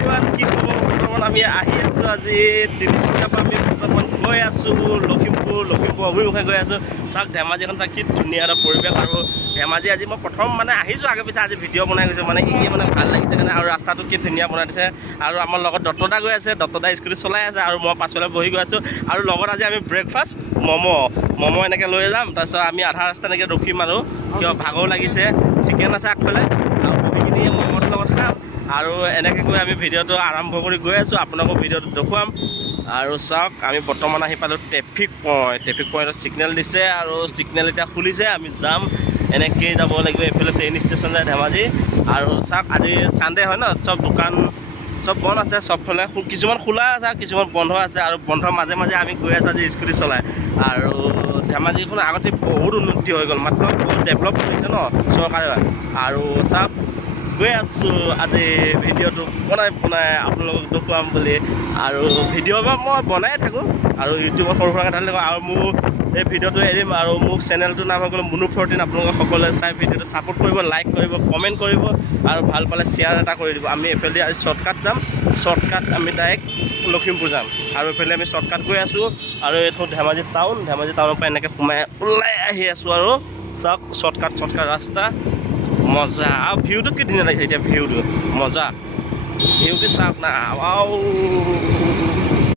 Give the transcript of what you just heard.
everyone কি খবৰ বৰ্তমান আমি আহি আছোঁ আজি তিনিচুকীয়াৰ পৰা আমি বৰ্তমান গৈ আছোঁ লখিমপুৰ অভিমুখে গৈ আছোঁ চাওক ধেমাজি এখন চাওক কি ধুনীয়া এটা পৰিৱেশ আৰু ধেমাজি আজি মই প্ৰথম মানে আহিছোঁ আগে পিছে আজি ভিডিঅ' বনাই গৈছোঁ মানে এই মানে ভাল লাগিছে কাৰণে আৰু ৰাস্তাটো কি ধুনীয়া বনাই দিছে আৰু আমাৰ লগত দত্তদা গৈ আছে দত্তদা স্কুটি চলাই আছে আৰু মই পাছফালে বহি গৈ আছোঁ আৰু লগত আজি আমি ব্ৰেকফাষ্ট ম'ম' এনেকৈ লৈ যাম তাৰপিছত আমি আধা ৰাস্তা এনেকৈ ৰখিম আৰু কিয় ভাগৰো লাগিছে চিকেন আছে আগফালে আৰু বহি কিনি ম'ম'টোৰ লগত খাম আৰু এনেকৈ গৈ আমি ভিডিঅ'টো আৰম্ভ কৰি গৈ আছোঁ আপোনাকো ভিডিঅ'টো দেখুৱাম আৰু চাওক আমি বৰ্তমান আহি পালোঁ ট্ৰেফিক পইণ্টত ছিগনেল দিছে আৰু ছিগনেল এতিয়া খুলিছে আমি যাম এনেকৈয়ে যাব লাগিব এইফালে ট্ৰেইন ষ্টেচন যায় ধেমাজি আৰু চাওক আজি ছানডে হয় ন চব দোকান চব বন্ধ আছে চবফালে কিছুমান খোলা আছে আৰু কিছুমান বন্ধ আছে আৰু বন্ধৰ মাজে মাজে আমি গৈ আছোঁ আজি স্কুটি চলাই আৰু ধেমাজিখন আগতে বহুত উন্নতি হৈ গ'ল মাত্ৰ বহুত ডেভেলপ কৰিছে ন চৰকাৰে আৰু চাওক গৈ আছোঁ আজি ভিডিঅ'টো বনাই আপোনালোকক দেখুৱাম বুলি আৰু ভিডিঅ' বা মই বনাই থাকোঁ আৰু ইউটিউবত সৰু সুৰাকৈ ঢালি থাকোঁ আৰু মোৰ এই ভিডিঅ'টো এৰিম আৰু মোৰ চেনেলটোৰ নাম হৈ গ'ল মুনু 14 আপোনালোকে সকলোৱে চাই ভিডিঅ'টো ছাপোৰ্ট কৰিব লাইক কৰিব কমেণ্ট কৰিব আৰু ভাল পালে শ্বেয়াৰ এটা কৰি দিব আমি এইফালেদি আজি শ্বৰ্টকাট যাম শ্বৰ্টকাট আমি ডাইৰেক্ট লখিমপুৰ যাম আৰু এইফালে আমি শ্বৰ্টকাট গৈ আছোঁ আৰু এইটো ধেমাজি টাউনৰ পৰা এনেকৈ ওলাই আহি আছোঁ আৰু চাওক শ্বৰ্টকাট ৰাস্তা মজা আৰু ভিউটো কি ধুনীয়া লাগিছে এতিয়া ভিউটো মজা ভিউটো চাওক না